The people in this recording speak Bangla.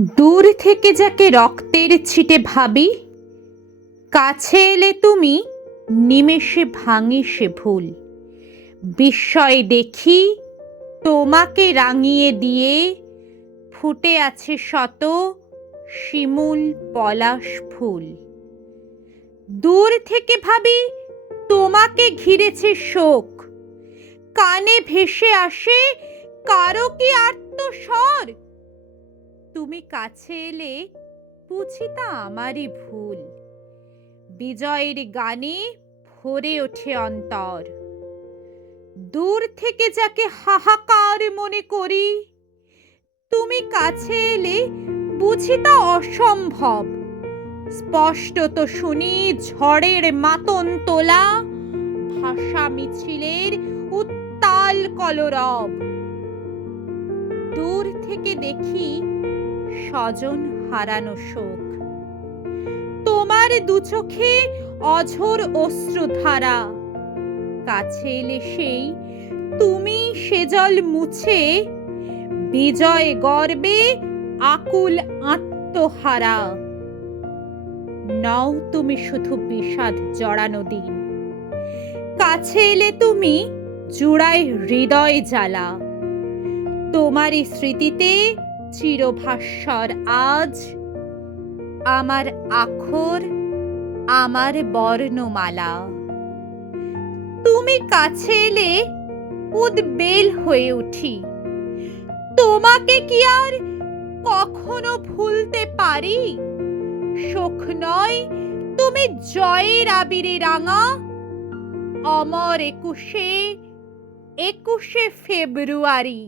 দূর থেকে যাকে রক্তের ছিটে ভাবি, কাছে এলে তুমি নিমেষে ভাঙে সে ভুল। বিস্ময়ে দেখি তোমাকে রাঙিয়ে দিয়ে ফুটে আছে শত শিমুল পলাশ ফুল। দূর থেকে ভাবি তোমাকে ঘিরেছে শোক, কানে ভেসে আসে কারো কি আর্তস্বর। তুমি কাছে এলে বুঝি তা আমারই ভুল। বিজয়ের গানে ভরে ওঠে অন্তর। দূর থেকে যাকে হাহাকার মনে করি, তুমি কাছে এলে বুঝি তা অসম্ভব। স্পষ্টত শুনি ঝড়ের মাতন তোলা ভাষা মিছিলের উত্তাল কলরব। দূর থেকে দেখি স্বজন হারানো শোক, তোমার দু চোখে অঝোর অশ্রুধারা। কাছে এলে সেই তুমি সে জল মুছে বিজয় গর্বে আকুল আত্মহারা। নও তুমি শুধু বিষাদ জড়ানো দিন, কাছে এলে তুমি জুড়ায় হৃদয় জ্বালা। তোমারই স্মৃতিতে চিরভাস্বর আজ আমার আখর, আমার বর্ণমালা। তুমি কাছে এলে উদ্বেল হয়ে উঠি, তোমাকে কি আর কখনো ভুলতে পারি? শোক নয় তুমি জয়ের আবিরে রাঙা, অমর 21 ফেব্রুয়ারি।